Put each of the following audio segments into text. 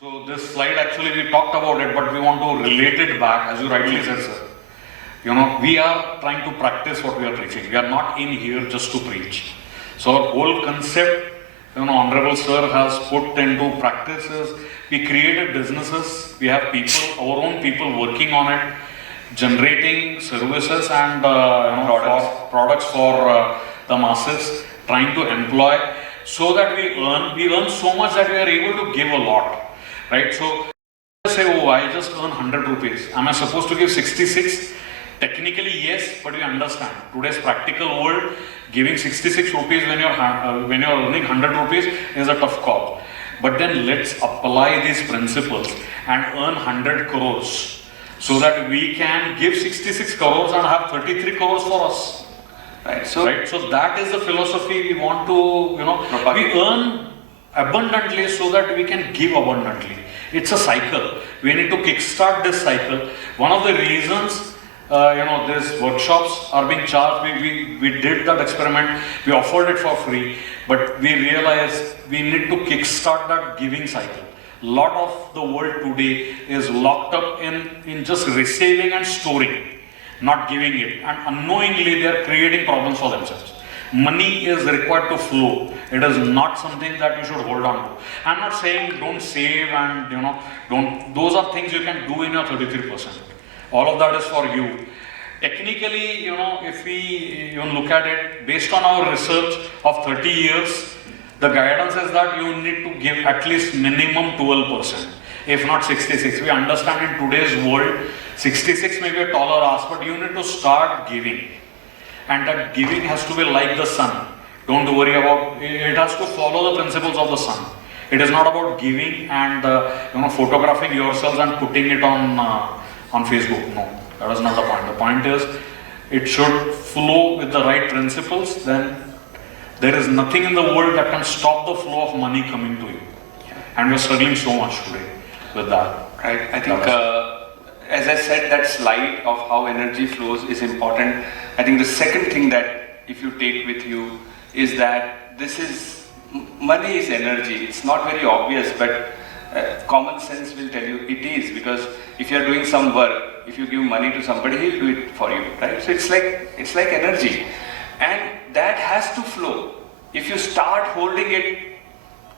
So this slide actually we talked about it, but we want to relate it back, as you rightly said, sir. We are trying to practice what we are preaching. We are not in here just to preach. So our whole concept, Honorable Sir has put into practices. We created businesses. We have people, our own people working on it, generating services and products for the masses, trying to employ, so that we earn so much that we are able to give a lot, right? So say, oh, I just earn 100 rupees. Am I supposed to give 66? Technically, yes, but we understand today's practical world, giving 66 rupees when you're earning 100 rupees is a tough call. But then let's apply these principles and earn 100 crores so that we can give 66 crores and have 33 crores for us. Right. So that is the philosophy we want to, we earn abundantly so that we can give abundantly. It's a cycle. We need to kickstart this cycle. One of the reasons these workshops are being charged. We did that experiment. We offered it for free, but we realized we need to kickstart that giving cycle. A lot of the world today is locked up in just receiving and storing, not giving it, and unknowingly they are creating problems for themselves. Money is required to flow. It is not something that you should hold on to. I'm not saying don't save and don't. Those are things you can do in your 33%. All of that is for you. Technically, if we even look at it, based on our research of 30 years, the guidance is that you need to give at least minimum 12%, if not 66. We understand in today's world, 66 may be a taller ask, but you need to start giving. And that giving has to be like the sun. Don't worry about it. It has to follow the principles of the sun. It is not about giving and photographing yourselves and putting it on Facebook. No, that is not the point. The point is, it should flow with the right principles. Then there is nothing in the world that can stop the flow of money coming to you. And we're struggling so much today with that. Right. I think, as I said, that slide of how energy flows is important. I think the second thing that if you take with you is that money is energy. It's not very obvious, but common sense will tell you it is, because if you're doing some work, if you give money to somebody, he'll do it for you, right? So it's like energy, and that has to flow. If you start holding it,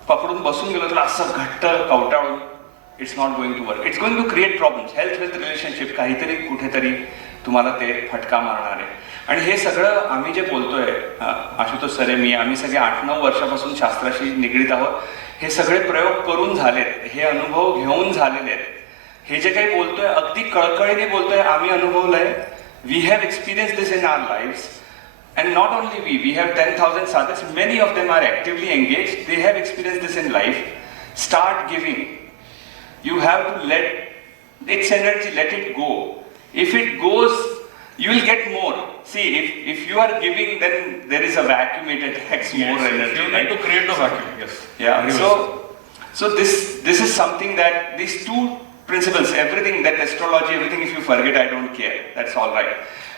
pakadun basun gelo तर असं घट्ट कवटाळून, it's not going to work. It's going to create problems. Health relationship काहीतरी कुठेतरी तुम्हाला ते फटका मारणार आहे. आणि हे सगळं आम्ही जे बोलतोय, आशुतोष सरे मी आम्ही सगळे 8-9 वर्षापासून शास्त्राशी निगडीत आहोत. हे सगळे प्रयोग करून झालेत, हे अनुभव घेऊन झालेले आहेत. हे जे काही बोलतोय अगदी कळकळीने बोलतोय, आम्ही अनुभवलंय. We have experience this in our lives, and not only we have 10,000 sadhus. Many of them are actively engaged. They have experienced this in life. Start giving. You have to let its energy, let it go. If it goes, you will get more. See, if you are giving, then there is a vacuum, it attracts more energy. You need to create the vacuum, yes. Yeah, so this is something that these two principles, everything, that astrology, everything, if you forget, I don't care. That's all right.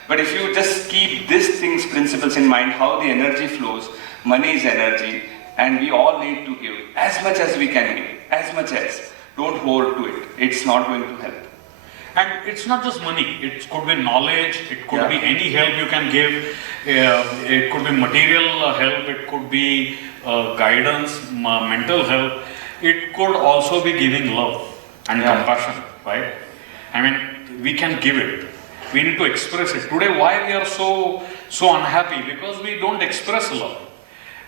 But if you just keep these things, principles in mind, how the energy flows, money is energy, and we all need to give as much as we can give, as much as. Don't hold to it. It's not going to help. And it's not just money. It could be knowledge. It could be any help you can give. It could be material help. It could be guidance, mental help. It could also be giving love and compassion, right? I mean, we can give it. We need to express it. Today, why we are so unhappy? Because we don't express love.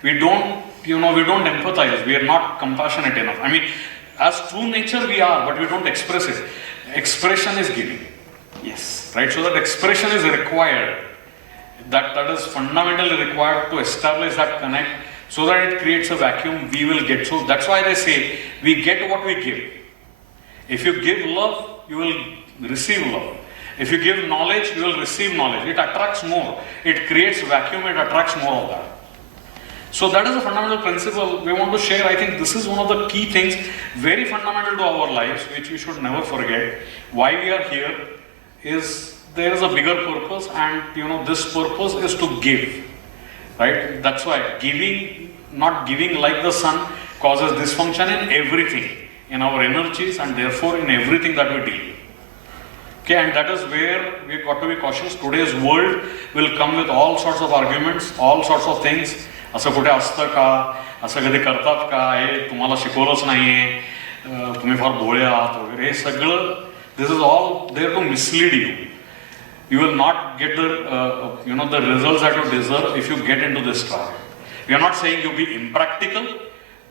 We don't, we don't empathize. We are not compassionate enough. I mean, as true nature we are, but we don't express it. Expression is giving. Yes. Right? So that expression is required. That is fundamentally required to establish that connect, so that it creates a vacuum we will get. So that's why they say, we get what we give. If you give love, you will receive love. If you give knowledge, you will receive knowledge. It attracts more. It creates vacuum, it attracts more of that. So that is a fundamental principle we want to share. I think this is one of the key things, very fundamental to our lives, which we should never forget. Why we are here is there is a bigger purpose, and this purpose is to give. Right? That's why giving, not giving like the sun, causes dysfunction in everything. in our energies, and therefore in everything that we deal with. Okay, and that is where we got to be cautious. Today's world will come with all sorts of arguments, all sorts of things. असं कुठे असतं का, असं कधी करतात का, हे तुम्हाला शिकवलंच नाहीये, तुम्ही फार भोळे आहात वगैरे, हे सगळं, this is all there to mislead you. You will not get the the results that you deserve if you get into this trap. We are not saying you be impractical,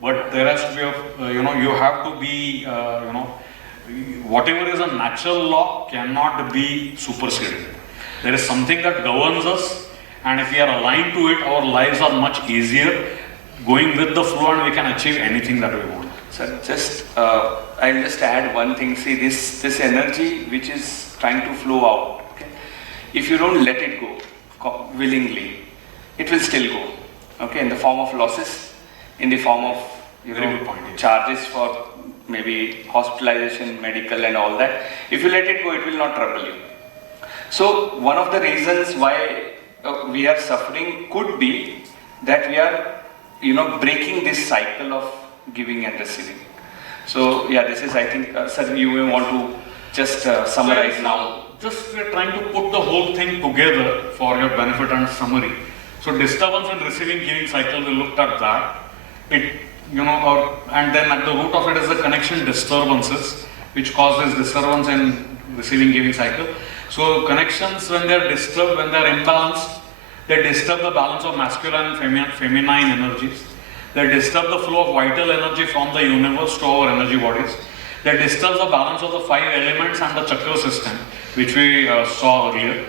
but there has to be a you have to be whatever is a natural law cannot be superseded. There is something that governs us, and if we are aligned to it, our lives are much easier going with the flow, and we can achieve anything that we want. Sir, I'll just add one thing. See, this energy which is trying to flow out, okay? If you don't let it go willingly, it will still go, okay? In the form of losses, in the form of Very good point, yes. charges for maybe hospitalization, medical, and all that. If you let it go, it will not trouble you. So one of the reasons why we are suffering could be that we are, breaking this cycle of giving and receiving. So yeah, this is, I think, sir, you may want to just summarize now. Just we are trying to put the whole thing together for your benefit and summary. So disturbance in receiving giving cycle, we looked at that. And then at the root of it is the connection disturbances, which causes disturbance in receiving giving cycle. So connections, when they are disturbed, when they are imbalanced, they disturb the balance of masculine and feminine energies. They disturb the flow of vital energy from the universe to our energy bodies. They disturb the balance of the 5 elements and the chakra system, which we saw earlier.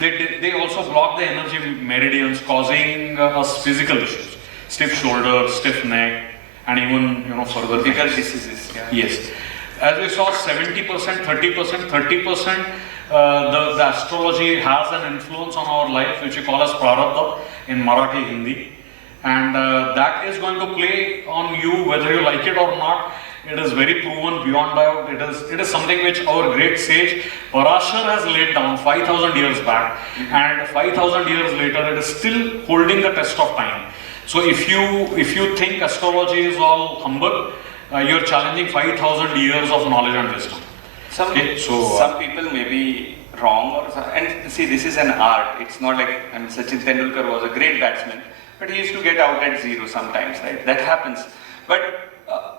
They also block the energy meridians, causing us physical issues, stiff shoulders, stiff neck, and even further Physical diseases. Yeah. Yes. As we saw, 70%, 30%, the astrology has an influence on our life, which we call as prarabdha in Marathi, Hindi. And that is going to play on you whether you like it or not. It is very proven beyond doubt. It is something which our great sage Parashar has laid down 5,000 years back, and 5,000 years later it is still holding the test of time. So if you think astrology is all humbug, you are challenging 5,000 years of knowledge and wisdom. Some people may be wrong, and see, this is an art. It's not like Sachin Tendulkar was a great batsman, but he used to get out at 0 sometimes, right? That happens. But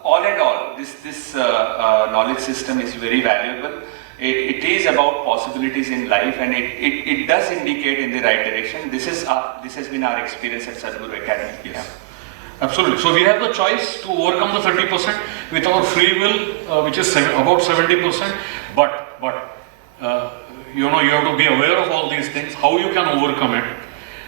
all in all, this knowledge system is very valuable. It is about possibilities in life, and it does indicate in the right direction. This has been our experience at Sadguru Academy. Yes. Yeah. Absolutely. So we have the choice to overcome the 30% with our free will, which is about 70%. But you have to be aware of all these things, how you can overcome it,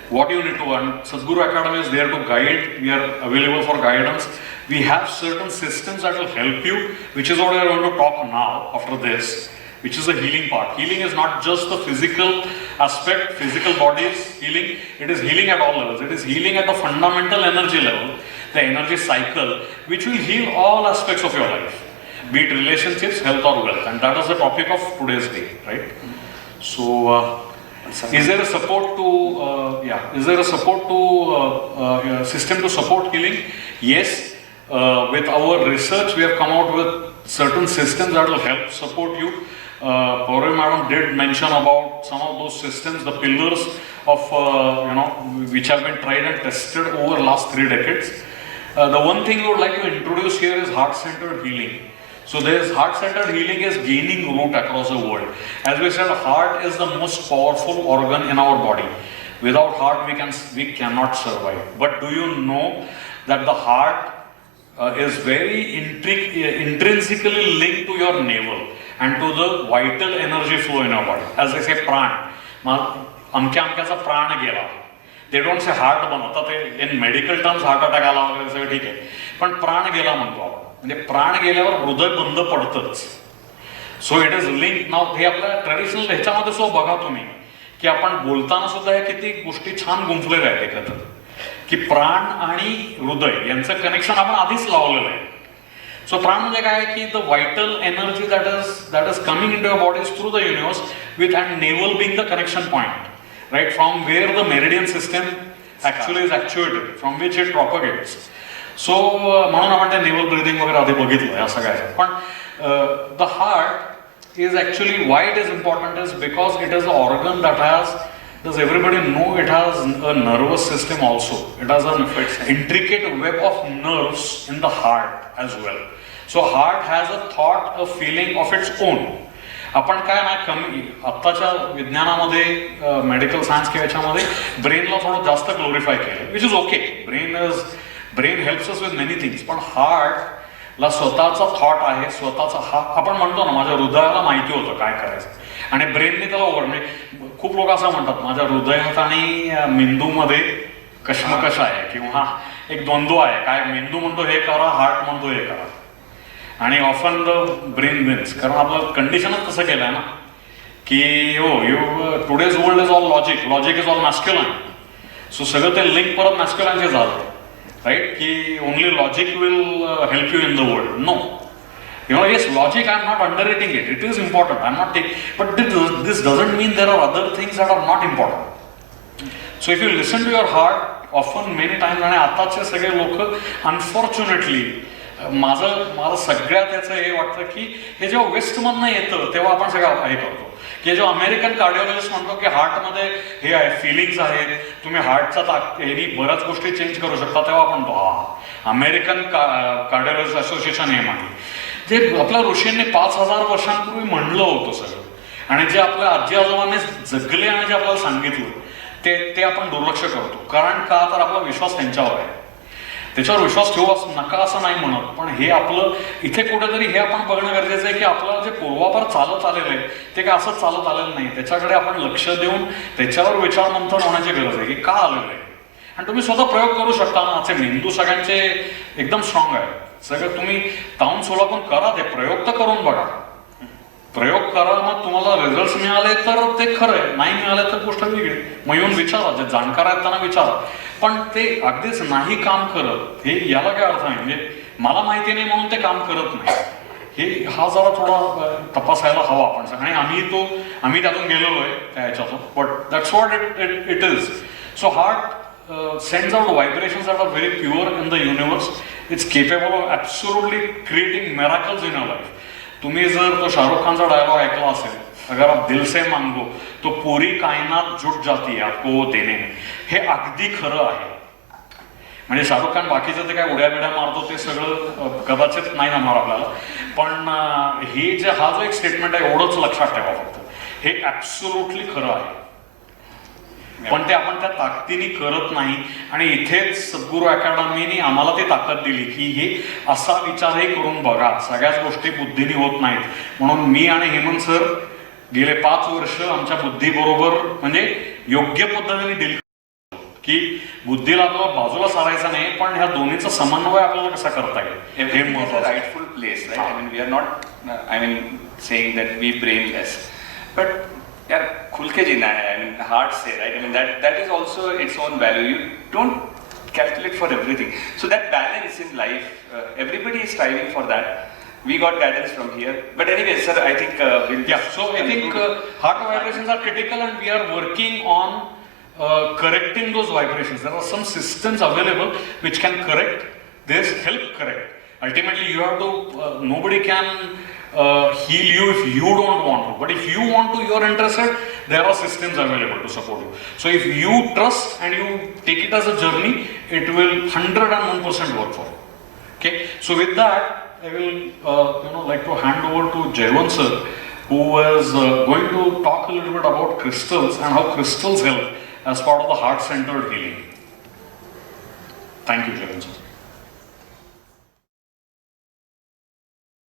what you need to learn. Sadguru Academy is there to guide. We are available for guidance. We have certain systems that will help you, which is what we are going to talk now after this, which is the healing part. Healing is not just the physical aspect, physical body's healing. It is healing at all levels. It is healing at the fundamental energy level, the energy cycle, which will heal all aspects of your life, be it relationships, health or wealth. And that is the topic of today's day, right? So, is there a support to system to support healing? Yes. With our research, we have come out with certain systems that will help support you. Pauri Madam did mention about some of those systems, the pillars of which have been tried and tested over last 3 decades. The one thing we would like to introduce here is heart-centered healing. So this heart-centered healing is gaining root across the world. As we said, heart is the most powerful organ in our body. Without heart, we cannot survive. But do you know that the heart is very intrinsically linked to your navel and to the vital energy flow in your body. As they say, pran. Amkya pran gela. They don't say heart banata. In medical terms, heart attack ala वगैरे सगळं ठीक आहे. पण प्राण गेला म्हणतो आपण. म्हणजे प्राण गेल्यावर हृदय बंद पडतंच. So it is linked. Now हे आपल्या ट्रेडिशनल ह्याच्यामध्ये सुद्धा बघा तुम्ही की आपण बोलताना सुद्धा या किती गोष्टी छान गुंफलेल्या आहेत एकत्र. की प्राण आणि हृदय यांचं कनेक्शन आपण आधीच लावलेलं आहे. सो प्राण म्हणजे काय की the vital energy that is coming into your bodies through the universe with and navel being the connection point, right, from where the meridian system actually is actuated, from which it propagates. So म्हणून आपण ते naval breathing वगैरे आधी बघितलं या सगळ्याचं. पण the heart is actually why it is important is because it is a organ that has, does everybody know it has a nervous system also? It has an intricate web of nerves in the heart as well. So heart has a thought, a feeling of its own. आपण काय ना कमी आत्ताच्या विज्ञानामध्ये medical science किंवा याच्यामध्ये ब्रेनला थोडं जास्त ग्लोरिफाय केलं, which is okay. Brain helps us with many things. पण हार्टला स्वतःचा थॉट आहे, स्वतःचा आपण म्हणतो ना माझ्या हृदयाला माहिती होतं काय करायचं आणि ब्रेनने त्याला ओढणे. खूप लोक असं म्हणतात माझ्या हृदयात आणि मेंदूमध्ये कश्मकश आहे किंवा एक द्वंद्व आहे, काय मेंदू म्हणतो हे करा, हार्ट म्हणतो हे करा. आणि ऑफन द ब्रेन विन्स, कारण आपलं कंडिशनच तसं केलं आहे ना की हो today's world is all logic is all masculine. So सगळं ते लिंक परत मॅस्क्युलाइनचे झालं, राईट, की only logic will help you in the world. No, yes, logic, I'm not underrating it. It is important. I'm not taking, but this doesn't mean there are other things that are not important. So if you listen to your heart, often many times, आणि आताचे सगळे लोक unfortunately मला सगळ्यात याचं हे वाटतं की हे जेव्हा वेस्टमधनं येतं तेव्हा आपण सगळं हे करतो की जेव्हा अमेरिकन कार्डिओलॉजिस्ट म्हणतो की हार्टमध्ये हे आहे, फिलिंग्स आहेत, तुम्ही हार्टचा हे बऱ्याच गोष्टी चेंज करू शकता, तेव्हा आपण तो अमेरिकन कार्डिओलॉजिस्ट असोसिएशन हे मागे जे आपल्या ऋषींनी 5000 वर्षांपूर्वी म्हणलं होतं सगळं आणि जे आपल्या आजी आजोबांनी जगले आणि जे आपल्याला सांगितलं ते आपण दुर्लक्ष करतो. कारण का, तर आपला विश्वास त्यांच्यावर आहे. त्याच्यावर विश्वास ठेवू नका असं नाही म्हणत, पण हे आपलं इथे कुठेतरी हे आपण बघणं गरजेचं आहे की आपलं जे पूर्वापार चालत आलेलं आहे ते काय असंच चालत आलेलं नाही. त्याच्याकडे आपण लक्ष देऊन त्याच्यावर विचार मंथन होण्याची गरज आहे की का आलेलं आहे. आणि तुम्ही स्वतः प्रयोग करू शकता ना. आजचे मेंदू सगळ्यांचे एकदम स्ट्रॉंग आहे. सगळं तुम्ही ताऊन सोलापून करा, ते प्रयोग तर करून बघा. प्रयोग करा, मग तुम्हाला रिझल्ट मिळाले तर ते खरं आहे, नाही मिळाले तर गोष्ट वेगळी. मग येऊन विचारा, जे जाणकार आहेत त्यांना विचारा. पण ते अगदीच नाही काम करत हे याला काय अर्थ नाही. म्हणजे मला माहिती नाही म्हणून ते काम करत नाही, हे हा जरा थोडा तपासायला हवा आपण. आणि आम्ही त्यातून गेलेलो आहे त्या ह्याच्यातून. But that's what it is. So heart sends out vibrations that are very pure in the universe. It's capable of absolutely creating miracles in your life. तुम्ही जर तो शाहरुख खानचा डायलॉग ऐकला असेल, अगर आप दिल से मांगो तो पूरी कायनात जुट जाती है आपको देने में, हे अगदी खरं आहे. म्हणजे शाहरुख खान बाकीचं ते काय उड्या बिड्या मारतो ते सगळं कदाचित नाही जमणार आपल्याला, पण हा जो एक स्टेटमेंट आहे एवढंच लक्षात ठेवा फक्त, हे ॲब्सोल्युटली खरं आहे. पण ते आपण त्या ताकदीने करत नाही. आणि इथेच सद्गुरू अकॅडमीने आम्हाला ती ताकद दिली की हे असा विचारही करून बघा. सगळ्याच गोष्टी बुद्धीने होत नाहीत. म्हणून मी आणि हेमंत सर गेले 5 वर्ष आमच्या बुद्धीबरोबर म्हणजे योग्य पद्धतीने डील की बुद्धीला आपल्याला बाजूला सारायचं नाही, पण ह्या दोन्हीचा समन्वय आपल्याला कसा करता येईल हे महत्त्वाचं. Rightful place, right. I mean we are not saying that we brainless, but यार खुल के जीना है. I mean heart से, right? I mean that is also its own value. You don't calculate for everything. So that balance in life, everybody is striving for that. We got guidance from here. But anyway, sir, I think So I think heart vibrations are critical, and we are working on correcting those vibrations. There are some systems available which can correct this, help correct. Ultimately, you have to. Nobody can heal you if you don't want to, but if you want to, you're interested, there are systems available to support you. So if you trust and you take it as a journey, it will 101% work for you. Okay, so with that I will like to hand over to Jaywan sir, who is going to talk a little bit about crystals and how crystals help as part of the heart centered healing. Thank you, Jaywan sir.